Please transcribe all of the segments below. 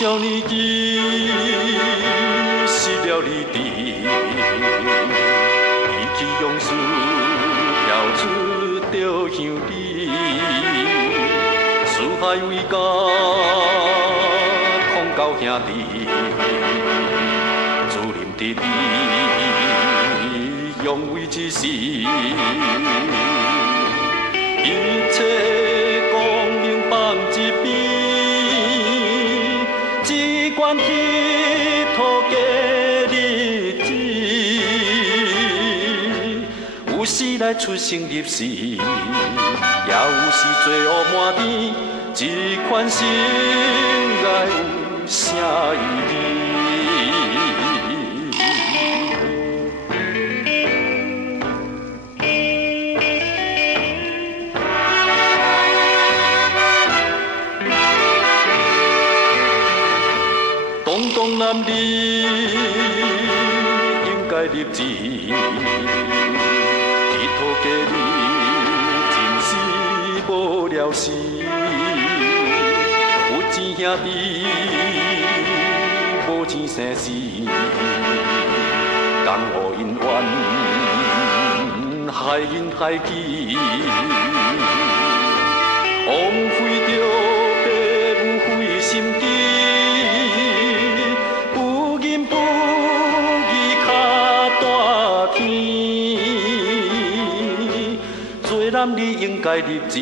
少年纪，失了理智，意气用事，跳出着乡里，四海为家，同胞兄弟，自认得义，勇为一时，一切光明放一边。只管去讨价日子，有时来出生入死，也有时罪恶满天。这款心内有啥意义？东东男儿应该立志，去讨价日，真是无了时。有钱兄弟，无钱生死，江湖恩怨，害人害己，枉费着父母费心机。男儿应该立志，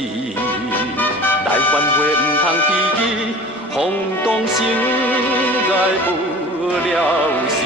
来反悔唔通迟疑，轰动心内无了时。